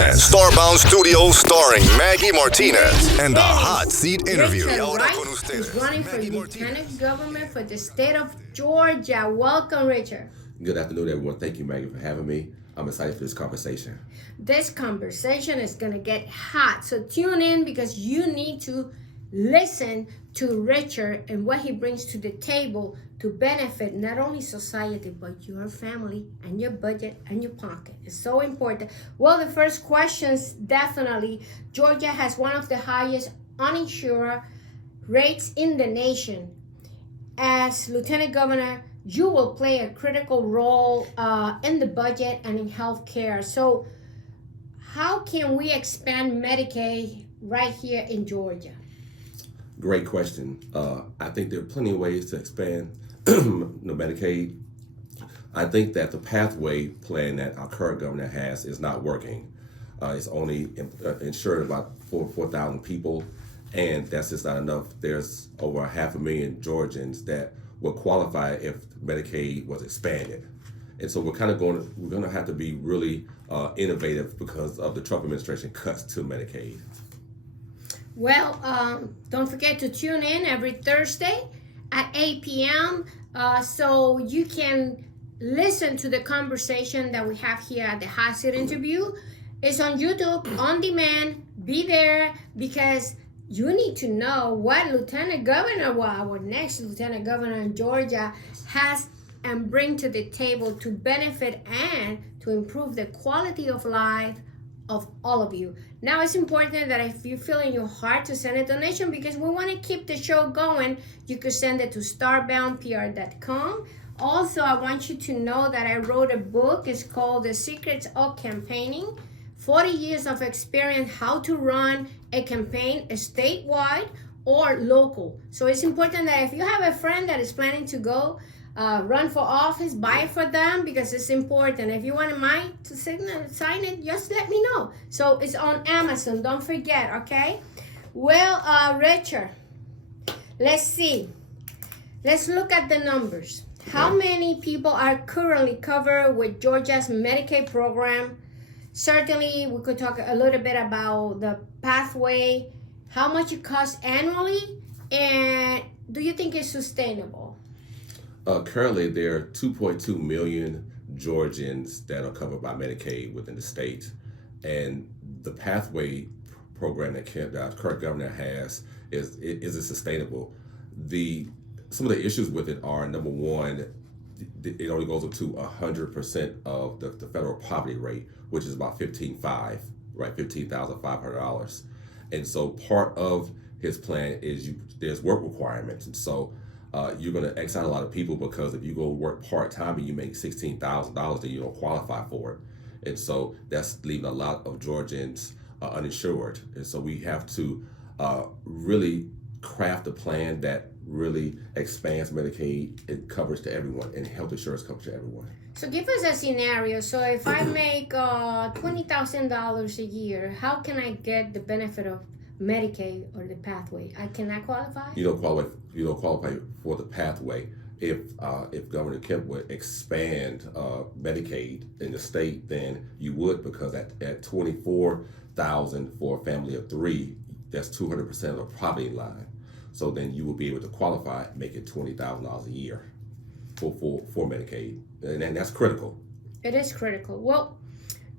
presents Starbound Studios starring Maggy Martinez and the Hot Seat Interview. Richard Writh is running for lieutenant governor for the state of Georgia. Welcome, Richard. Good afternoon, everyone. Thank you, Maggie, for having me. I'm excited for this conversation. This conversation is going to get hot, so tune in because you need to listen to Richard and what he brings to the table to benefit not only society but your family and your budget and your pocket. It's so important. Well, the first questions, definitely, Georgia has one of the highest uninsured rates in the nation. As lieutenant governor, you will play a critical role in the budget and in health care. So how can we expand Medicaid right here in Georgia? Great question. I think there are plenty of ways to expand Medicaid. I think that the pathway plan that our current governor has is not working. It's only insured about 4,000 people, and that's just not enough. There's over 500,000 Georgians that would qualify if Medicaid was expanded. And so we're going to have to be really innovative because of the Trump administration cuts to Medicaid. Well, don't forget to tune in every Thursday at 8 p.m. So you can listen to the conversation that we have here at the Hot Seat Interview. It's on YouTube, on demand. Be there because you need to know what Lieutenant Governor, our next Lieutenant Governor in Georgia, has and bring to the table to benefit and to improve the quality of life of all of you. Now, it's important that if you feel in your heart to send a donation, because we want to keep the show going, you could send it to starboundpr.com. Also, I want you to know that I wrote a book. It's called The Secrets of Campaigning, 40 years of experience, how to run a campaign statewide or local. So it's important that if you have a friend that is planning to go run for office, buy it for them because it's important. If you want mine to sign it, just let me know. So it's on Amazon, don't forget, okay? Well, Richard, let's see. Let's look at the numbers. Okay. How many people are currently covered with Georgia's Medicaid program? Certainly, we could talk a little bit about the pathway, how much it costs annually, and do you think it's sustainable? Currently, there are 2.2 million Georgians that are covered by Medicaid within the state. And the pathway program that our current governor has is it sustainable? Some of the issues with it are, number one, it only goes up to 100% of the federal poverty rate, which is about $15,500, right? $15,500. And so part of his plan is there's work requirements. And so you're going to X out a lot of people because if you go work part-time and you make $16,000, then you don't qualify for it. And so that's leaving a lot of Georgians uninsured. And so we have to really craft a plan that really expands Medicaid and coverage to everyone and health insurance coverage to everyone. So give us a scenario. So if I make $20,000 a year, how can I get the benefit of Medicaid or the pathway? I cannot qualify? You don't qualify for the pathway. If Governor Kemp would expand Medicaid in the state, then you would, because at $24,000 for a family of three, that's 200% of the poverty line. So then you will be able to qualify, making $20,000 a year for Medicaid, and that's critical. It is critical. Well,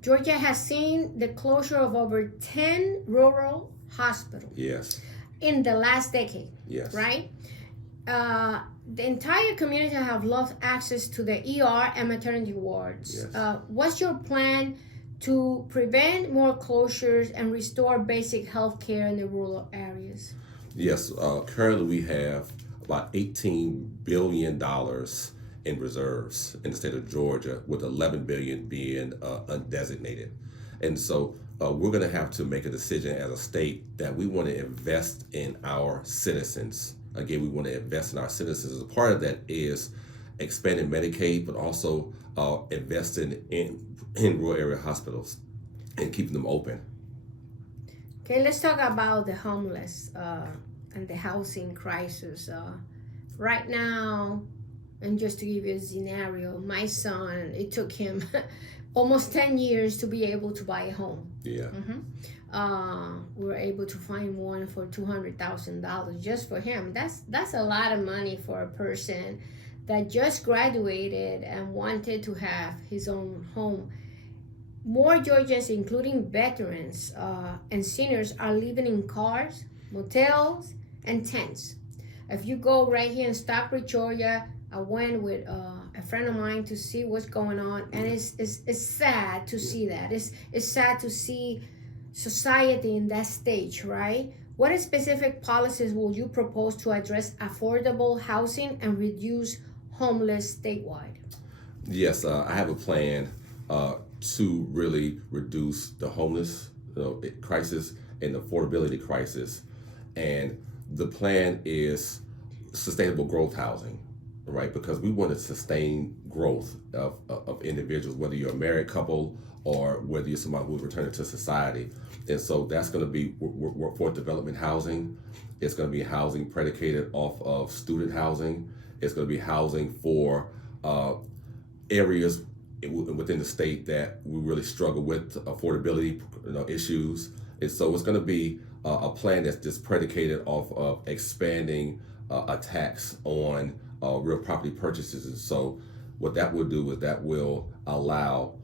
Georgia has seen the closure of over 10 rural hospitals. Yes. In the last decade. Yes. Right? The entire community have lost access to the ER and maternity wards. Yes. What's your plan to prevent more closures and restore basic health care in the rural areas? Yes. Currently, we have about $18 billion in reserves in the state of Georgia, with $11 billion being undesignated. And so we're going to have to make a decision as a state that we want to invest in our citizens. Again, we want to invest in our citizens. As a part of that is expanding Medicaid, but also investing in rural area hospitals and keeping them open. Okay, let's talk about the homeless and the housing crisis. Right now, and just to give you a scenario, my son, it took him almost 10 years to be able to buy a home. Yeah. We were able to find one for $200,000 just for him. That's a lot of money for a person that just graduated and wanted to have his own home. More Georgians, including veterans and seniors, are living in cars, motels, and tents. If you go right here in Stockbridge, Georgia, I went with a friend of mine to see what's going on, and it's sad to see that. It's sad to see society in that stage, right? What specific policies will you propose to address affordable housing and reduce homeless statewide? Yes, I have a plan to really reduce the homeless crisis and the affordability crisis. And the plan is sustainable growth housing, right? Because we want to sustain growth of individuals, whether you're a married couple or whether you're somebody who's returning to society. And so that's going to be workforce development housing. It's going to be housing predicated off of student housing. It's going to be housing for areas within the state that we really struggle with affordability issues. And so it's going to be a plan that's just predicated off of expanding a tax on real property purchases. And so what that will do is that will allow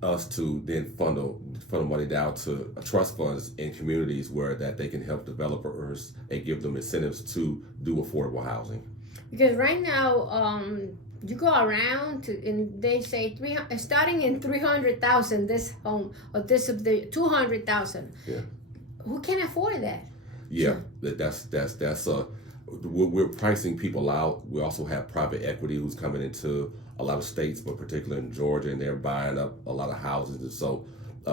us to then funnel money down to trust funds in communities where that they can help developers and give them incentives to do affordable housing. Because right now, you go around and they say starting in 300,000 this home, or this of the 200,000. Yeah. Who can afford that? Yeah, that's we're pricing people out. We also have private equity who's coming into a lot of states, but particularly in Georgia, and they're buying up a lot of houses. And so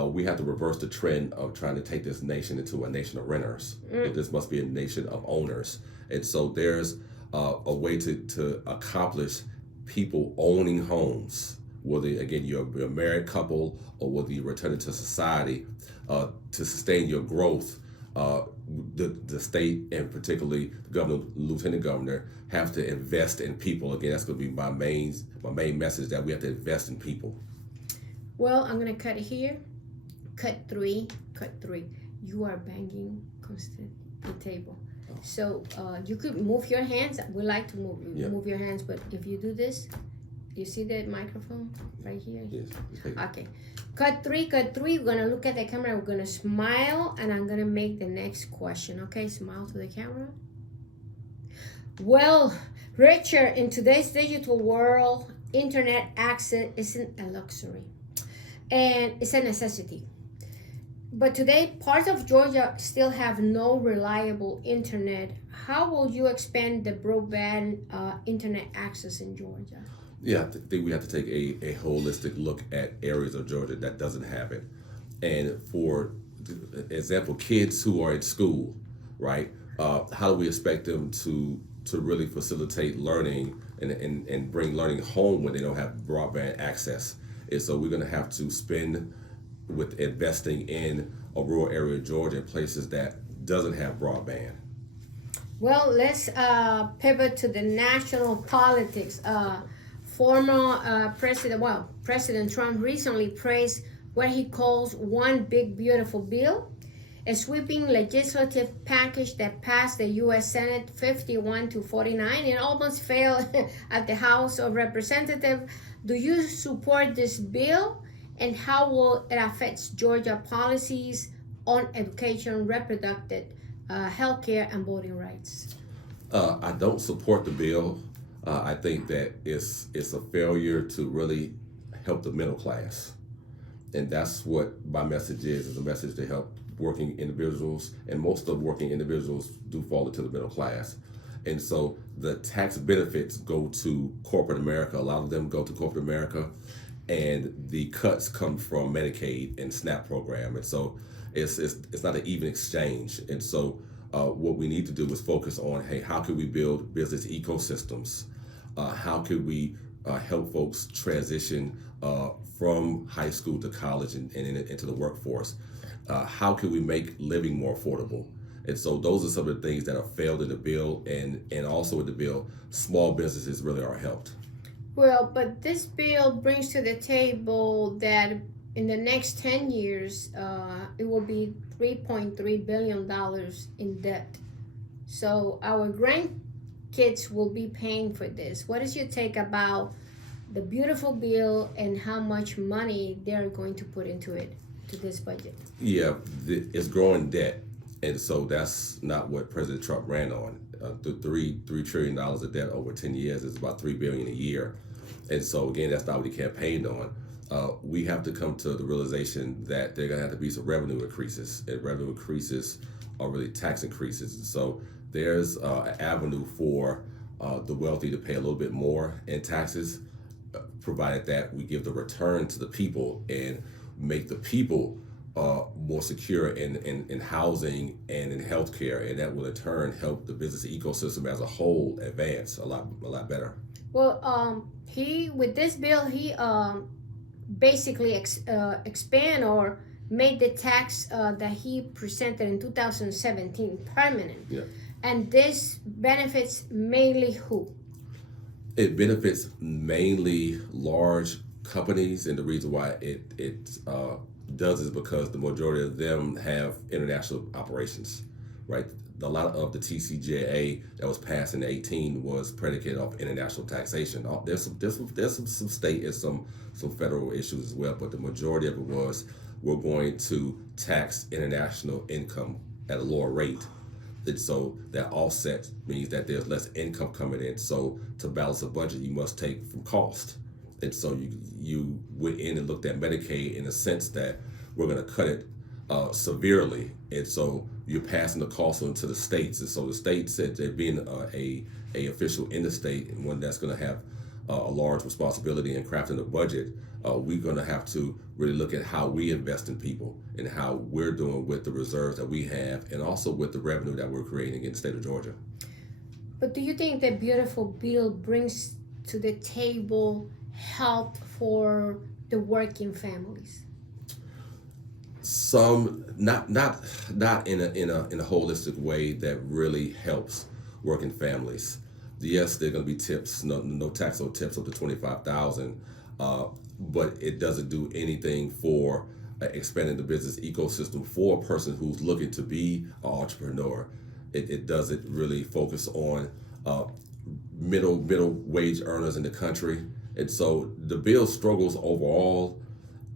we have to reverse the trend of trying to take this nation into a nation of renters. This must be a nation of owners. And so there's a way to accomplish people owning homes, whether, again, you're a married couple or whether you're returning to society, to sustain your growth. The state, and particularly the governor, lieutenant governor, have to invest in people. Again, that's going to be my main message, that we have to invest in people. Well, I'm going to cut it here. Cut three. You are banging constantly the table. So you could move your hands. We like to move your hands, but if you do this, you see the microphone right here? Yes. Okay. Cut three. We're going to look at the camera. We're going to smile, and I'm going to make the next question. Okay, smile to the camera. Well, Richard, in today's digital world, internet access isn't a luxury, and it's a necessity. But today, parts of Georgia still have no reliable internet. How will you expand the broadband internet access in Georgia? Yeah, I think we have to take a holistic look at areas of Georgia that doesn't have it. And for example, kids who are in school, right? How do we expect them to really facilitate learning and bring learning home when they don't have broadband access? And so we're going to have to spend with investing in a rural area of Georgia, places that doesn't have broadband. Well, let's pivot to the national politics. President Trump recently praised what he calls one big beautiful bill, a sweeping legislative package that passed the U.S. Senate 51-49 and almost failed at the House of Representatives. Do you support this bill? And how will it affect Georgia policies on education, reproductive health care, and voting rights? I don't support the bill. I think that it's a failure to really help the middle class. And that's what my message is a message to help working individuals. And most of working individuals do fall into the middle class. And so the tax benefits go to corporate America. A lot of them go to corporate America. And the cuts come from Medicaid and SNAP program. And so it's not an even exchange. And so what we need to do is focus on, hey, how can we build business ecosystems? How can we help folks transition from high school to college and into the workforce? How can we make living more affordable? And so those are some of the things that are failed in the bill, and also in the bill, small businesses really are helped. Well, but this bill brings to the table that in the next 10 years, it will be $3.3 billion in debt. So our grandkids will be paying for this. What is your take about the beautiful bill and how much money they're going to put into it, to this budget? Yeah, it's growing debt, and so that's not what President Trump ran on. The $3 trillion of debt over 10 years is about $3 billion a year, and so again, that's not what he campaigned on. We have to come to the realization that there are going to have to be some revenue increases, and revenue increases are really tax increases. And so there's an avenue for the wealthy to pay a little bit more in taxes, provided that we give the return to the people and make the people more secure in housing and in healthcare, and that will in turn help the business ecosystem as a whole advance a lot better. Well, he with this bill, he basically expand or made the tax that he presented in 2017 permanent. Yeah. And this benefits mainly who? It benefits mainly large companies, and the reason why it does is because the majority of them have international operations, right? A lot of the TCJA that was passed in 2018 was predicated off international taxation. There's some state and some federal issues as well, but the majority of it was we're going to tax international income at a lower rate. And so that offset means that there's less income coming in. So to balance a budget, you must take from cost. And so you went in and looked at Medicaid in a sense that we're going to cut it severely. And so you're passing the cost on to the states. And so the states, being a official in the state and one that's going to have a large responsibility in crafting the budget, we're going to have to really look at how we invest in people and how we're doing with the reserves that we have and also with the revenue that we're creating in the state of Georgia. But do you think the beautiful bill brings to the table help for the working families? Some, not in a holistic way that really helps working families. Yes, there are going to be tips, no tax or tips up to $25,000, but it doesn't do anything for expanding the business ecosystem for a person who's looking to be an entrepreneur. It doesn't really focus on middle wage earners in the country, and so the bill struggles overall.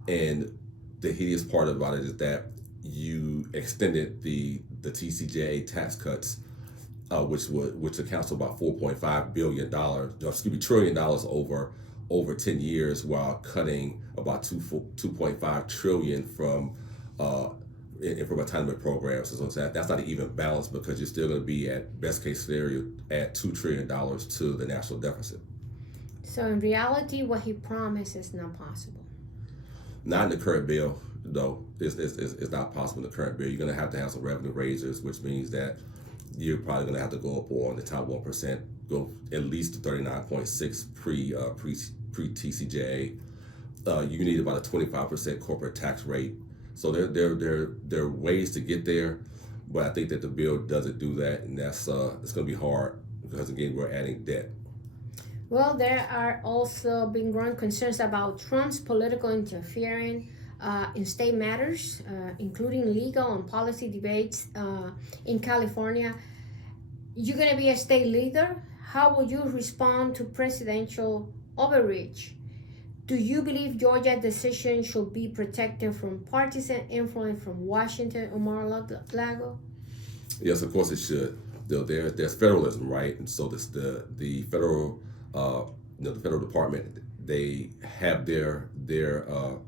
And the hideous part about it is that you extended the TCJA tax cuts, which accounts for about $4.5 trillion over 10 years, while cutting about $2.5 trillion from entitlement programs. So that's not an even balance, because you're still going to be at best case scenario at $2 trillion to the national deficit. So in reality, what he promised is not possible. Not in the current bill, though. It's not possible in the current bill. You're going to have some revenue raisers, which means that you're probably going to have to go up on the top 1%, go at least to 39.6 pre TCJA. You need about a 25% corporate tax rate. So there are ways to get there, but I think that the bill doesn't do that, and that's it's going to be hard because again we're adding debt. Well, there are also been growing concerns about Trump's political interfering in state matters, including legal and policy debates in California. You're going to be a state leader. How will you respond to presidential overreach? Do you believe Georgia's decision should be protected from partisan influence from Washington or Mar-a-Lago? Yes, of course it should. There's federalism, right? And so the federal the federal department, they have their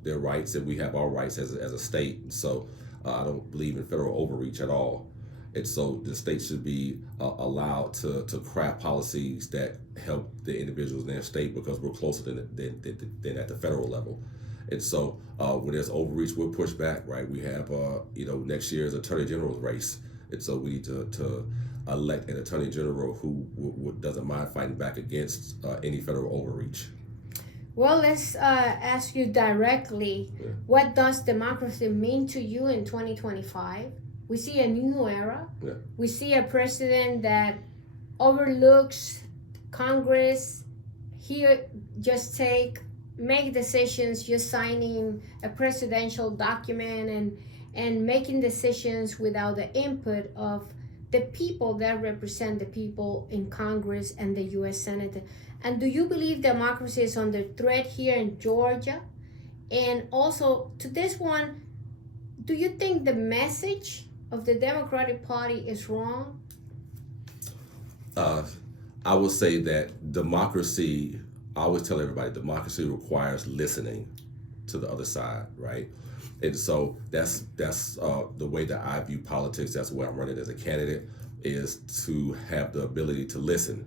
rights, and we have our rights as a state. And so I don't believe in federal overreach at all. And so the state should be allowed to craft policies that help the individuals in their state, because we're closer than at the federal level. And so when there's overreach, we'll push back, right? We have next year's Attorney General's race, and so we need to elect an Attorney General who doesn't mind fighting back against any federal overreach. Well, let's ask you directly, what does democracy mean to you in 2025? We see a new era. Yeah. We see a president that overlooks Congress. he just make decisions, just signing a presidential document and making decisions without the input of the people that represent the people in Congress and the U.S. Senate. And do you believe democracy is under threat here in Georgia? And also, to this one, do you think the message of the Democratic Party is wrong? I would say that democracy, I always tell everybody, democracy requires listening to the other side, right? And so that's the way that I view politics. That's the way I'm running as a candidate, is to have the ability to listen.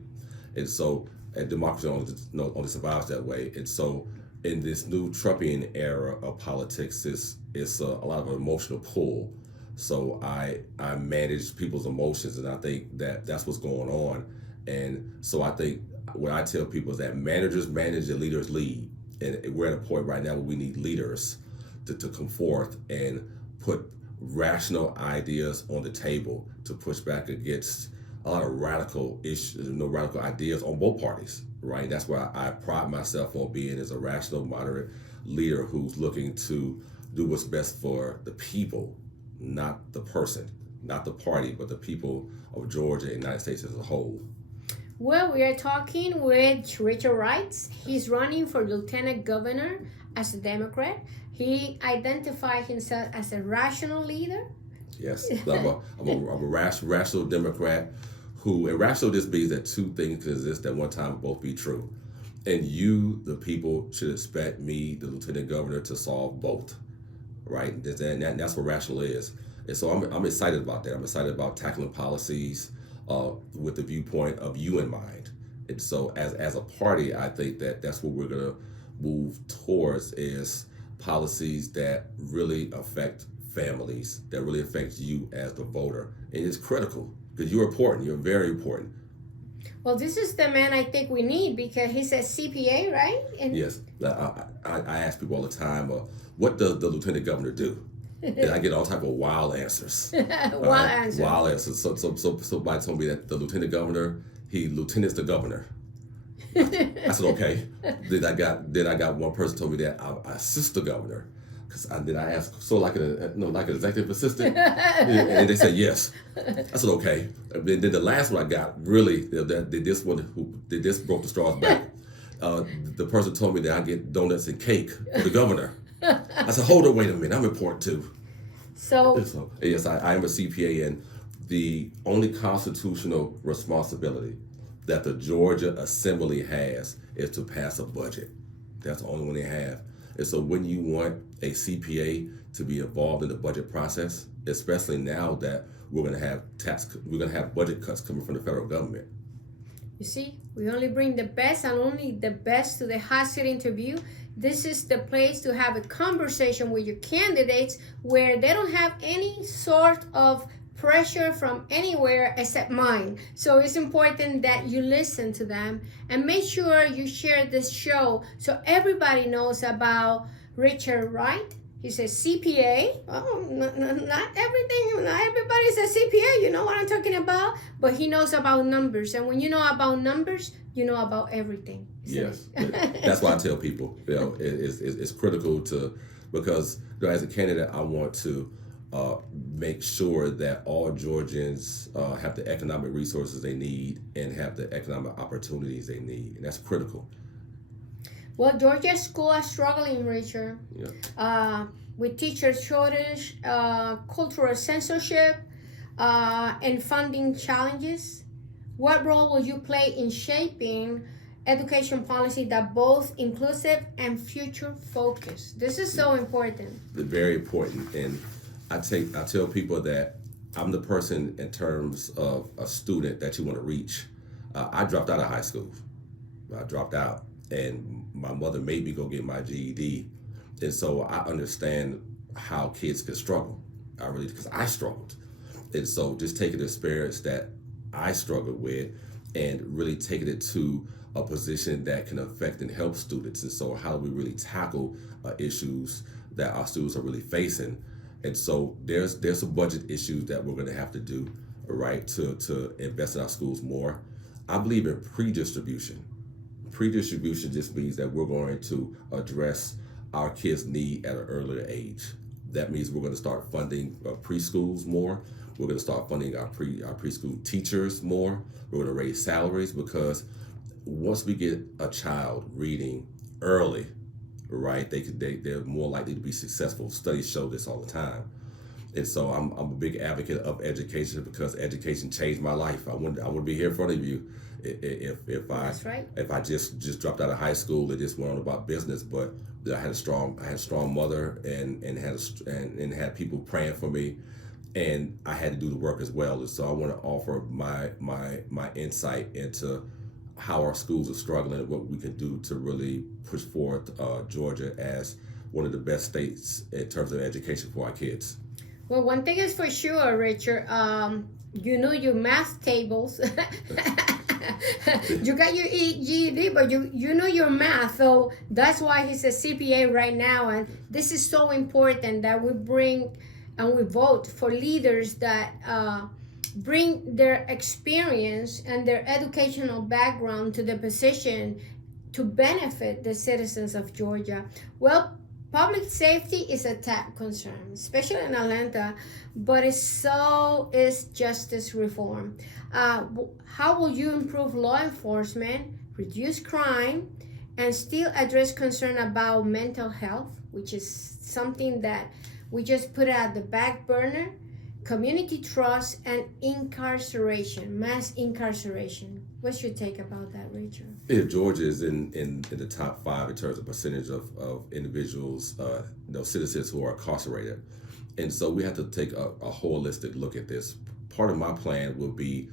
And so, and democracy only survives that way. And so, in this new Trumpian era of politics, it's a lot of emotional pull. So I manage people's emotions, and I think that's what's going on. And so I think what I tell people is that managers manage and leaders lead. And we're at a point right now where we need leaders to come forth and put rational ideas on the table to push back against a lot of radical issues, radical ideas on both parties, right? That's why I pride myself on being as a rational, moderate leader who's looking to do what's best for the people, not the person, not the party, but the people of Georgia and the United States as a whole. Well, we are talking with Richard Wright. He's running for Lieutenant Governor as a Democrat. He identified himself as a rational leader. Yes, I'm a rational Democrat who, and rational just means that two things can exist at one time, both be true. And you, the people, should expect me, the Lieutenant Governor, to solve both, right? And that's what rational is. And so I'm excited about that. I'm excited about tackling policies with the viewpoint of you in mind. And so as a party, I think that's what we're going to move towards, is policies that really affect families, that really affect you as the voter. And it's critical because you're important. You're very important. Well, this is the man I think we need, because he's a CPA, right? And yes. I ask people all the time, what does the Lieutenant Governor do? And I get all type of wild answers. Wild answers. So somebody told me that the Lieutenant Governor, he lieutenants the governor. I said, okay. Then I got one person told me that I assist the governor. Then I asked, so like an executive assistant? And they said yes. I said, okay. And then the last one I got, really, this broke the straws back. The person told me that I get donuts and cake for the governor. I said, hold on, wait a minute, I'm important too. So yes, I am a CPA, and the only constitutional responsibility that the Georgia Assembly has is to pass a budget. That's the only one they have. And so when you want a CPA to be involved in the budget process, especially now that we're going to have budget cuts coming from the federal government. You see, we only bring the best and only the best to the hot seat interview. This is the place to have a conversation with your candidates where they don't have any sort of pressure from anywhere except mine. So it's important that you listen to them and make sure you share this show so everybody knows about Richard Wright. He's a CPA. Oh, not everybody's a CPA, you know what I'm talking about? But he knows about numbers. And when you know about numbers, you know about everything. Yes. That's why I tell people, it's critical because as a candidate, I want to make sure that all Georgians have the economic resources they need and have the economic opportunities they need. And that's critical. Well, Georgia schools are struggling, Richard, with teacher shortage, cultural censorship, and funding challenges. What role will you play in shaping education policy that both inclusive and future focused? This is so important. Very important. And I tell people that I'm the person in terms of a student that you want to reach. I dropped out of high school. I dropped out. And my mother made me go get my GED. And so I understand how kids can struggle. Because I struggled. And so just taking the experience that I struggled with and really taking it to a position that can affect and help students. And so how do we really tackle issues that our students are really facing? And so there's some budget issues that we're going to have to do, right, to invest in our schools more. I believe in pre-distribution. Pre-distribution just means that we're going to address our kids' need at an earlier age. That means we're going to start funding preschools more. We're going to start funding our preschool teachers more. We're going to raise salaries, because once we get a child reading early, right, they're more likely to be successful. Studies show this all the time. And so I'm a big advocate of education, because education changed my life. I wouldn't be here in front of you if I just dropped out of high school and just went on about business. But I had a strong mother and had people praying for me, and I had to do the work as well. And so I want to offer my insight into how our schools are struggling and what we can do to really push forward Georgia as one of the best states in terms of education for our kids. Well, one thing is for sure, Richard, you know your math tables. You got your GED, but you know your math. So that's why he's a CPA right now. And this is so important that we bring and we vote for leaders that bring their experience and their educational background to the position to benefit the citizens of Georgia. Well, public safety is a top concern, especially in Atlanta, but so is justice reform. How will you improve law enforcement, reduce crime, and still address concern about mental health, which is something that we just put at the back burner, community trust, and incarceration, mass incarceration? What's your take about that, Richard? Yeah, Georgia is in the top 5 in terms of percentage of individuals, citizens who are incarcerated. And so we have to take a holistic look at this. Part of my plan will be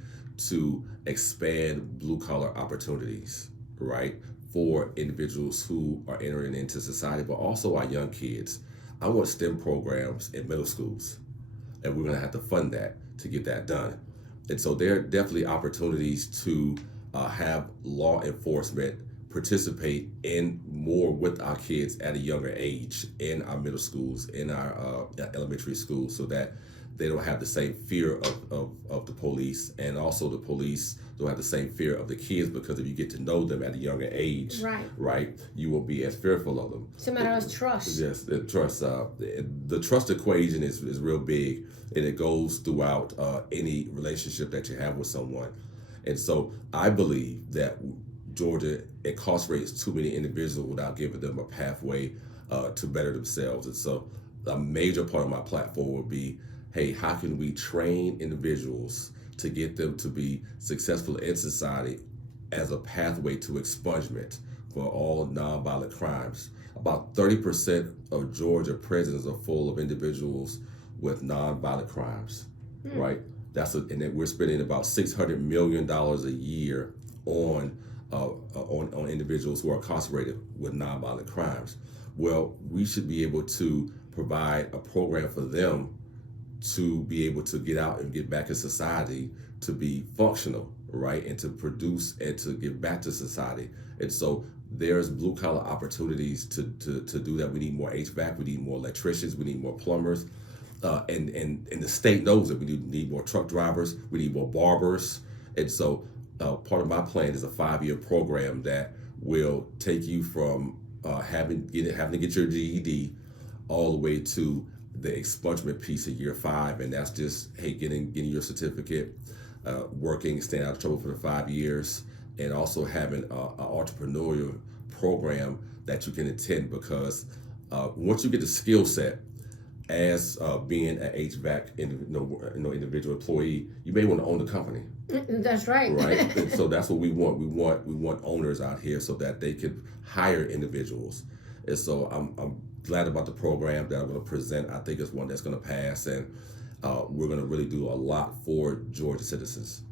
to expand blue-collar opportunities, right, for individuals who are entering into society, but also our young kids. I want STEM programs in middle schools, and we're going to have to fund that to get that done. And so there are definitely opportunities to have law enforcement participate in more with our kids at a younger age in our middle schools, in our elementary schools, so that they don't have the same fear of the police, and also the police don't have the same fear of the kids, because if you get to know them at a younger age, right, you will be as fearful of them. It's a matter of trust. Yes, the trust. The trust equation is real big, and it goes throughout any relationship that you have with someone. And so I believe that Georgia incarcerates too many individuals without giving them a pathway to better themselves. And so a major part of my platform will be, hey, how can we train individuals to get them to be successful in society as a pathway to expungement for all nonviolent crimes? About 30% of Georgia prisons are full of individuals with nonviolent crimes, right? And then we're spending about $600 million a year on individuals who are incarcerated with nonviolent crimes. Well, we should be able to provide a program for them to be able to get out and get back in society, to be functional, right, and to produce and to give back to society. And so there's blue collar opportunities to do that. We need more HVAC, we need more electricians, we need more plumbers, and the state knows that we need more truck drivers, we need more barbers. And so part of my plan is a 5-year program that will take you from having to get your GED all the way to the expungement piece of year 5, and that's just, hey, getting your certificate, working, staying out of trouble for the 5 years, and also having an entrepreneurial program that you can attend, because once you get the skill set as being an HVAC individual employee, you may want to own the company. That's right. Right. And so that's what we want. We want owners out here so that they can hire individuals. And so I'm glad about the program that I'm going to present. I think it's one that's going to pass, and we're going to really do a lot for Georgia citizens.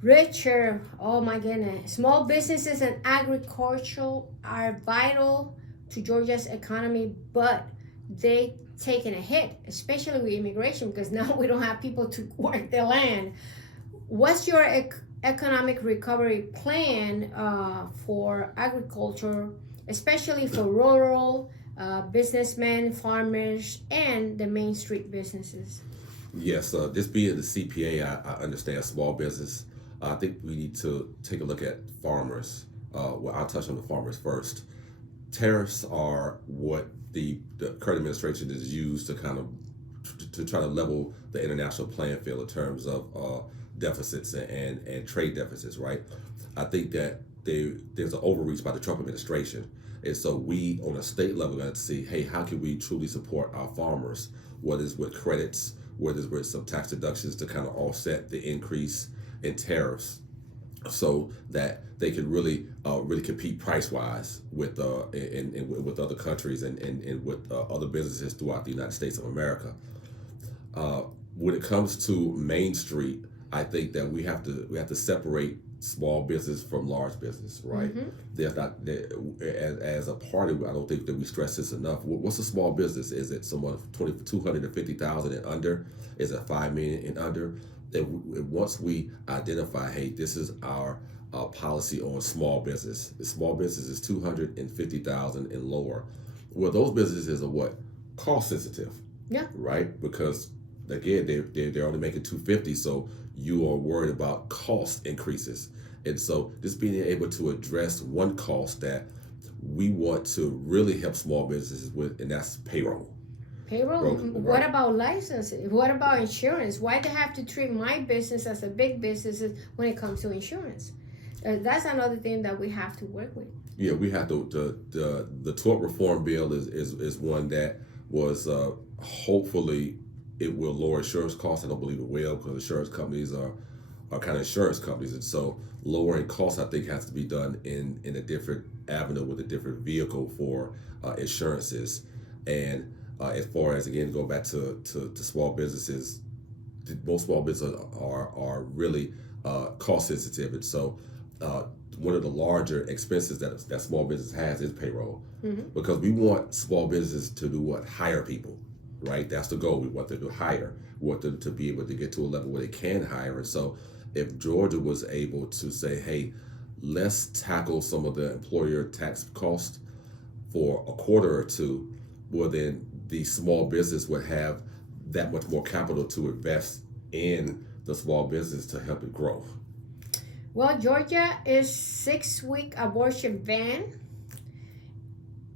Richard, oh my goodness. Small businesses and agriculture are vital to Georgia's economy, but they taking a hit, especially with immigration, because now we don't have people to work the land. What's your economic recovery plan for agriculture, especially for rural businessmen, farmers, and the Main Street businesses? Yes, just being the CPA, I understand small business. I think we need to take a look at farmers. Well, I'll touch on the farmers first. Tariffs are what the current administration has used to kind of to try to level the international playing field in terms of deficits and trade deficits, right? I think that there's an overreach by the Trump administration. And so we, on a state level, got to see, hey, how can we truly support our farmers, whether it's with credits, whether it's with some tax deductions to kind of offset the increase in tariffs, so that they can really compete price-wise with with other countries and with other businesses throughout the United States of America. When it comes to Main Street, I think that we have to separate small business from large business, right? Mm-hmm. There's not as a party, I don't think that we stress this enough. What's a small business? Is it someone 250,000 and under? Is it 5 million and under? Once we identify, hey, this is our policy on small business. The small business is 250,000 and lower. Well, those businesses are what? Cost sensitive. Yeah. Right? Because again, they're only making 250, so you are worried about cost increases. And so just being able to address one cost that we want to really help small businesses with, and that's payroll. Payroll. Right. What about licensing? What about insurance? Why they have to treat my business as a big business when it comes to insurance? That's another thing that we have to work with. Yeah, we have to. The tort reform bill is one that was hopefully it will lower insurance costs. I don't believe it will, because insurance companies are kind of insurance companies, and so lowering costs I think has to be done in a different avenue with a different vehicle for insurances. And as far as, again, go back to small businesses, most small businesses are really cost sensitive, and so one of the larger expenses that small business has is payroll, because we want small businesses to do what? Hire people, right? That's the goal. We want them to hire. We want them to be able to get to a level where they can hire. And so if Georgia was able to say, hey, let's tackle some of the employer tax costs for a quarter or two, well, then the small business would have that much more capital to invest in the small business to help it grow. Well, Georgia is 6-week abortion ban.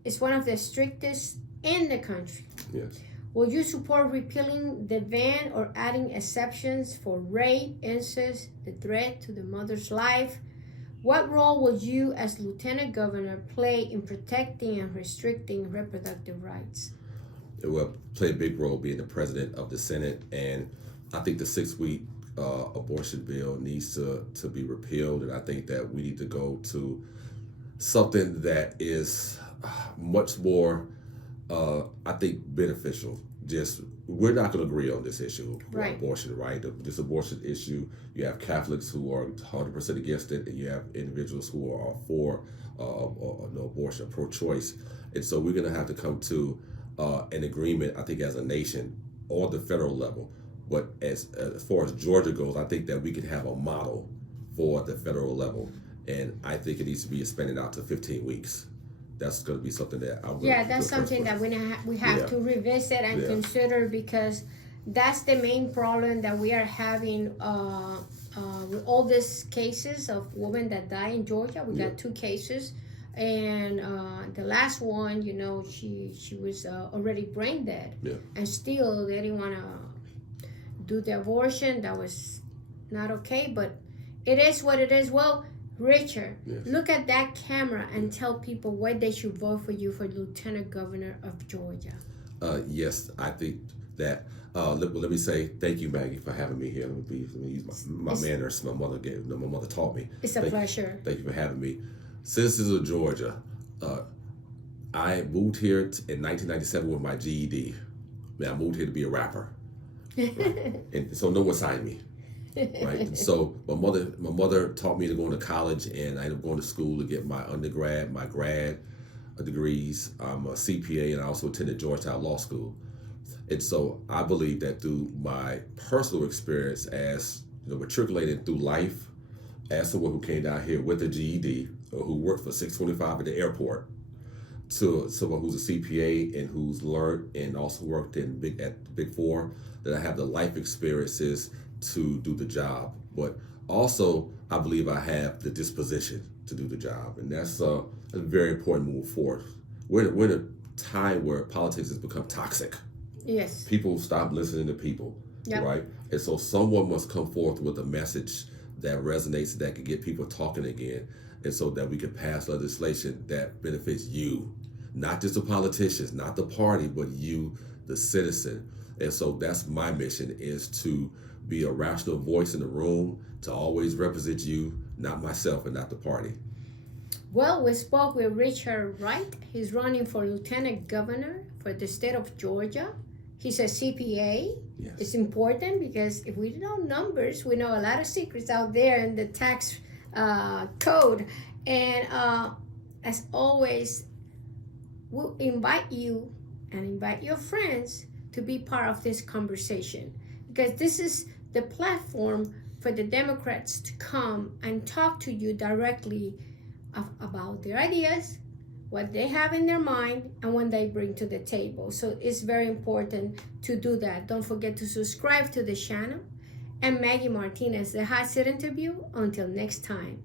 It's one of the strictest in the country. Yes. Will you support repealing the ban or adding exceptions for rape, incest, the threat to the mother's life? What role will you, as Lieutenant Governor, play in protecting and restricting reproductive rights? It will play a big role being the president of the Senate, and I think the 6-week abortion bill needs to be repealed, and I think that we need to go to something that is much more, I think, beneficial. Just, we're not going to agree on this issue, right? Abortion, right? This abortion issue, you have Catholics who are 100% against it, and you have individuals who are for no abortion, pro-choice. And so we're going to have to come to an agreement, I think, as a nation on the federal level. But as far as Georgia goes, I think that we could have a model for the federal level, and I think it needs to be expanded out to 15 weeks. That's going to be something that I'm that's something that we have to revisit and consider, because that's the main problem that we are having with all these cases of women that die in Georgia. We got 2 cases, and the last one, she was already brain dead, and still they didn't want to do the abortion. That was not okay, but it is what it is. Well, Richard, look at that camera and tell people why they should vote for you for Lieutenant Governor of Georgia. Yes, I think that. Let me say thank you, Maggie, for having me here. Let me use my manners. My mother taught me. It's a pleasure. Thank you for having me. Citizens of Georgia, I moved here in 1997 with my GED. I moved here to be a rapper, right? And so no one signed me. Right. And so my mother taught me to go into college, and I ended up going to school to get my undergrad, my grad degrees. I'm a CPA, and I also attended Georgetown Law School. And so I believe that through my personal experience as matriculating through life, as someone who came down here with a GED or who worked for 625 at the airport, to someone who's a CPA and who's learned and also worked at Big Four, that I have the life experiences to do the job. But Also, I believe I have the disposition to do the job, and that's a very important move forward. We're in a time where politics has become toxic. Yes. People stop listening to people, right? And so someone must come forth with a message that resonates, that can get people talking again, and so that we can pass legislation that benefits you, not just the politicians, not the party, but you, the citizen. And so that's my mission, is to be a rational voice in the room, to always represent you, not myself and not the party. Well, we spoke with Richard Wright. He's running for Lieutenant Governor for the state of Georgia. He's a CPA. Yes. It's important because if we know numbers, we know a lot of secrets out there in the tax code. And as always, we'll invite you and invite your friends to be part of this conversation, because this is the platform for the Democrats to come and talk to you directly about their ideas, what they have in their mind, and what they bring to the table. So it's very important to do that. Don't forget to subscribe to the channel. And Maggy Martinez, the Hot Seat Interview. Until next time.